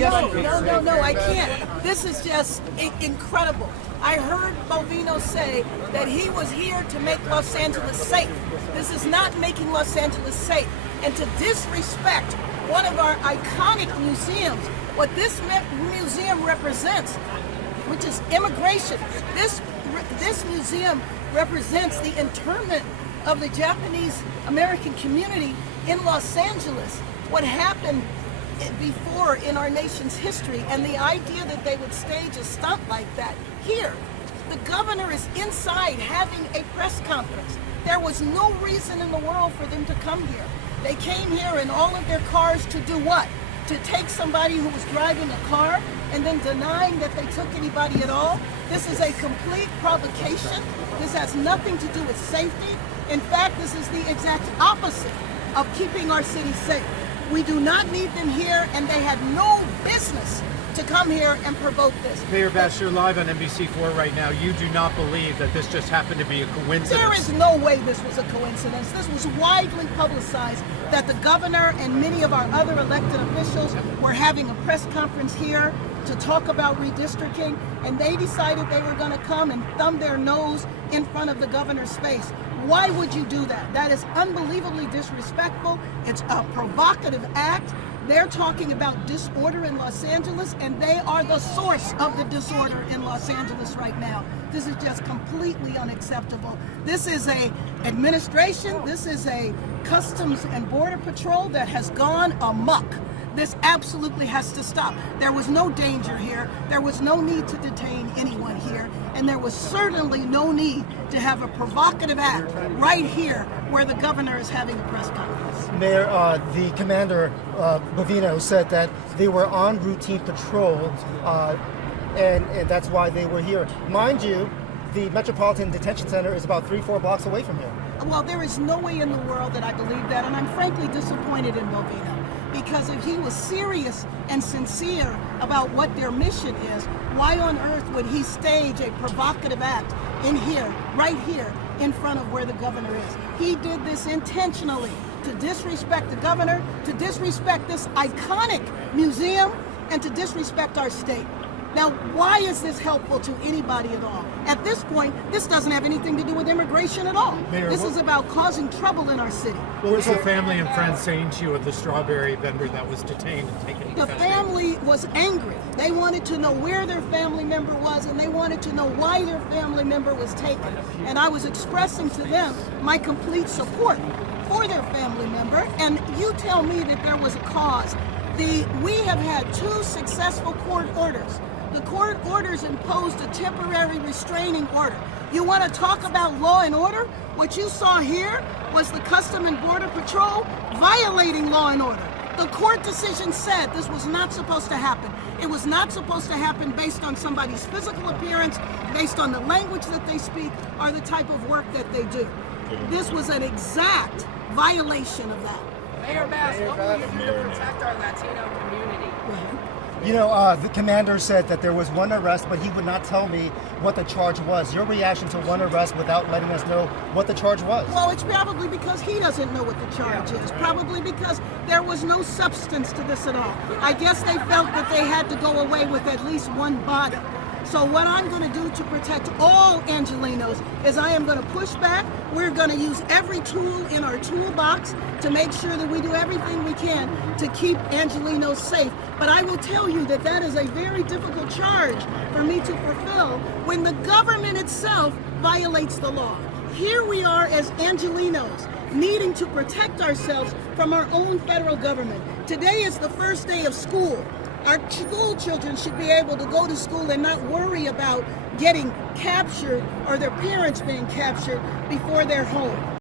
No, I can't. This is just incredible. I heard Bovino say that he was here to make Los Angeles safe. This is not making Los Angeles safe. And to disrespect one of our iconic museums, what this museum represents, which is immigration. This museum represents the internment of the Japanese American community in Los Angeles. What happened before in our nation's history, and the idea that they would stage a stunt like that here. The governor is inside having a press conference. There was no reason in the world for them to come here. They came here in all of their cars to do what? To take somebody who was driving a car and then denying that they took anybody at all. This is a complete provocation. This has nothing to do with safety. In fact, this is the exact opposite of keeping our city safe. We do not need them here, and they had no business to come here and provoke this. Mayor Bass, you're live on NBC4 right now. You do not believe that this just happened to be a coincidence? There is no way this was a coincidence. This was widely publicized that the governor and many of our other elected officials were having a press conference here to talk about redistricting, and they decided they were going to come and thumb their nose in front of the governor's face. Why would you do that? That is unbelievably disrespectful. It's a provocative act. They're talking about disorder in Los Angeles, and they are the source of the disorder in Los Angeles right now. This is just completely unacceptable. This is a administration, this is a Customs and Border Patrol that has gone amok. This absolutely has to stop. There was no danger here. There was no need to detain anyone here. And there was certainly no need to have a provocative act right here where the governor is having a press conference. Mayor, the commander, Bovino, said that they were on routine patrol and that's why they were here. Mind you, the Metropolitan Detention Center is about 3-4 blocks away from here. Well, there is no way in the world that I believe that, and I'm frankly disappointed in Bovino. Because if he was serious and sincere about what their mission is, why on earth would he stage a provocative act in here, right here, in front of where the governor is? He did this intentionally to disrespect the governor, to disrespect this iconic museum, and to disrespect our state. Now, why is this helpful to anybody at all? At this point, this doesn't have anything to do with immigration at all. Mayor, this is about causing trouble in our city. What was the family and friends saying to you of the strawberry vendor that was detained and taken into custody? The family was angry. They wanted to know where their family member was, and they wanted to know why their family member was taken. And I was expressing to them my complete support for their family member. And you tell me that there was a cause. We have had 2 successful court orders. The court orders imposed a temporary restraining order. You want to talk about law and order? What you saw here was the Customs and Border Patrol violating law and order. The court decision said this was not supposed to happen. It was not supposed to happen based on somebody's physical appearance, based on the language that they speak, or the type of work that they do. This was an exact violation of that. Mayor Bass, what will you do to protect our Latino community? You know, the commander said that there was 1 arrest, but he would not tell me what the charge was. Your reaction to 1 arrest without letting us know what the charge was? Well, it's probably because he doesn't know what the charge is. Probably because there was no substance to this at all. I guess they felt that they had to go away with at least 1 body. So what I'm going to do to protect all Angelenos is I am going to push back. We're going to use every tool in our toolbox to make sure that we do everything we can to keep Angelenos safe. But I will tell you that that is a very difficult charge for me to fulfill when the government itself violates the law. Here we are as Angelenos needing to protect ourselves from our own federal government. Today is the first day of school. Our school children should be able to go to school and not worry about getting captured or their parents being captured before they're home.